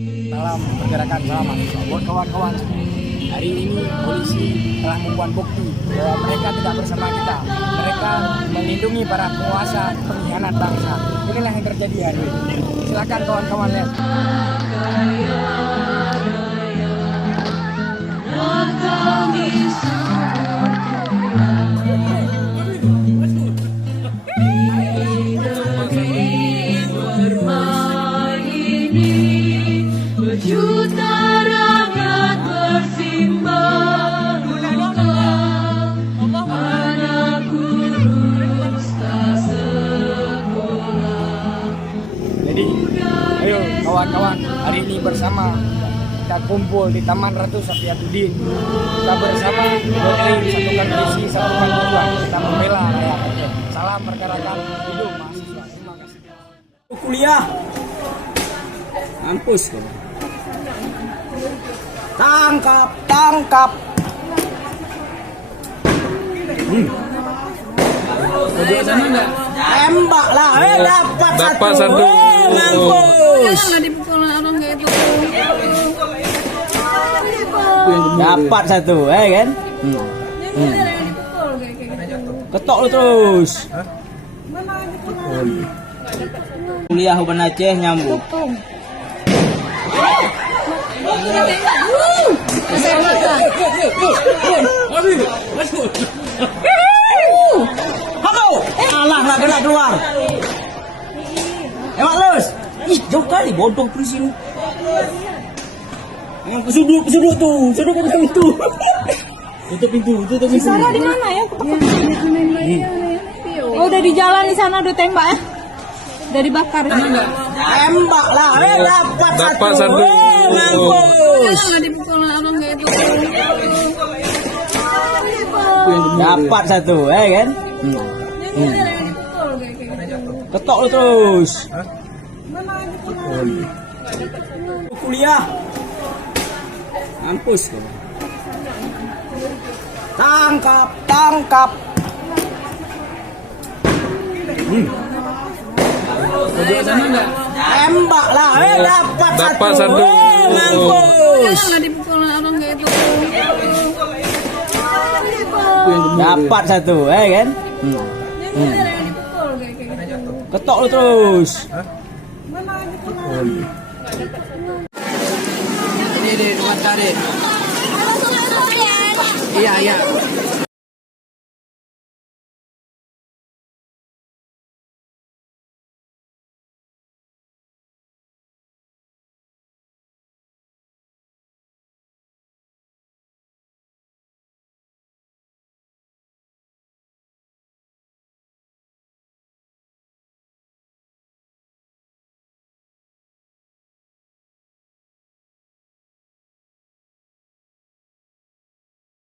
Salam pergerakan, salam mahasiswa. Buat kawan-kawan, hari ini polisi telah membuat bukti bahwa mereka tidak bersama kita. Mereka melindungi para penguasa pengkhianat bangsa. Inilah yang terjadi hari ini. Silakan kawan-kawan lihat. Juta rakyat bersimbah duka, anak kurus tak sekolah. Jadi, ayo kawan-kawan, hari ini bersama kita kumpul di Taman Ratu Safiatuddin. Kita bersama berdiri satukan visi, satukan tujuan. Kita membela rakyat Aceh. Salam pergerakan, hidup mahasiswa. Terima kasih. Kuliah mampus kau. Tangkap. Tembak lah, dapat satu. Mampus. Jangan dipukul orang kayak itu. Dapat satu, kan? Jangan dipukul kayak gitu. Ketok lu terus. Kuliah Uban Aceh nyambung. Halo, alah nggak kena keluar. Emak lus, jauh kali bodoh polisi lu. Yang kesudut tuh, sudut pintu. Tutup pintu. Sarah di mana ya? Oh, udah di jalan di sana udah tembak ya? Udah dibakar. Tembak lah, dapat satu. Mampus. Jangan dipukul orang kayak itu. Dapat satu, kan? Jangan dipukul kayak gitu. Ketok lu terus. Kuliah mampus kau. Tangkap. Tembak lah, dapat satu. Mampus. Jangan dipukul orang kayak itu. Dapat satu, kan? Jangan dipukul kayak gitu. Ketok lu terus. Ini rumah cari. Iya.